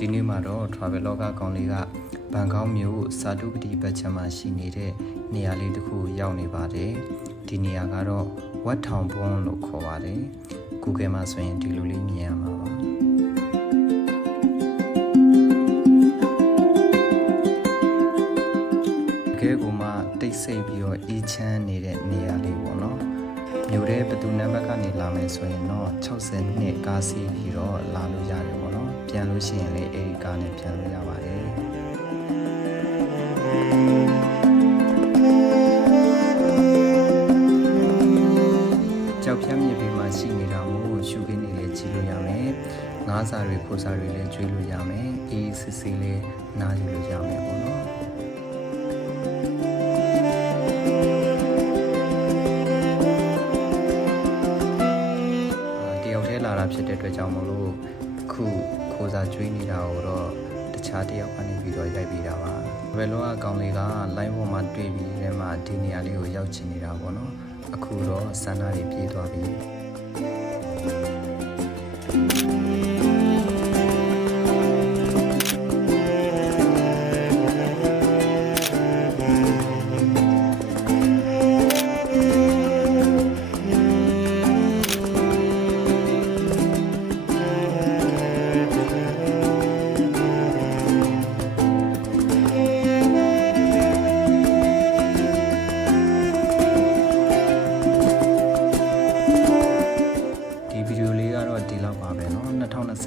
ဒီနေ့မှာတော့ Traveloka ကောင်လေးကဘန်ကောက်မြို့စာတုပတိဘက်ခြမ်းမှာရှိနေတဲ့နေရာလေးတစ်ခုရောက်နေပါတယ်ဒီနေရာကတော့ဝတ်ထောင်ဘွန်းလို့ခေါ်ပါတယ် Google မှာဆိုရင်ဒီလိုလေးမြင်ရမှာပါကဲကိုမှတိတ်ဆိတ်ပြီးတော့အေးချမ်းနေတဲ့နေရာလေးပေါ့နော်မြို့ထဲဘယ်သူနံပါတ်ကနေလာမယ်ဆိုရင်တော့60နှစ်ကားစီးပြီးတော့လာလို့ရတယ်ပေါ့နော်ပြန်လို့ရှိရင်လည်းအဲဒီကားနဲ့ပြန်လို့ရပါတယ်ကြောက်ဖြတ်မြေပြင်မှာရှိနေတာမို့ရှုခင်းနေလေကြည့်လို့ရမယ်ငါးစာတွေခိုးစာတွေလည်းကျွေးလို့ရမယ်အေးစစ်စစ်လေးနားယူလို့ရမယ်ပေါ့နော်ဖြစ်တဲ့အတွက်ကြောင့်မလို့ခုခိုးစားကျွေးနေတာကိုတော့တခြားတယောက်ကနေပြီးတော့ရိုက်ပေးတာပါဘယ်လိုအကောင်လေးက line ပေါ်မှာတွေ့ပြီးတဲ့မှာဒီနေရာလေးကိုရောက်ချင်နေတာပေါ့နော်အခုတော့ဆန္ဒတွေပြေးသွားပြီ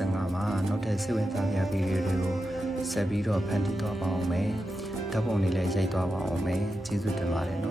2025မှာနောက်ထပ်စိတ်ဝင်စားစရာဗီဒီယိုတွေကိုဆက်ပြီးတော့ဖန်တီးသွားပါအောင်မယ်ဓာတ်ပုံတွေလည်းရိုက်သွားပါအောင်မယ်ကျေးဇူးတင်ပါတယ်နော်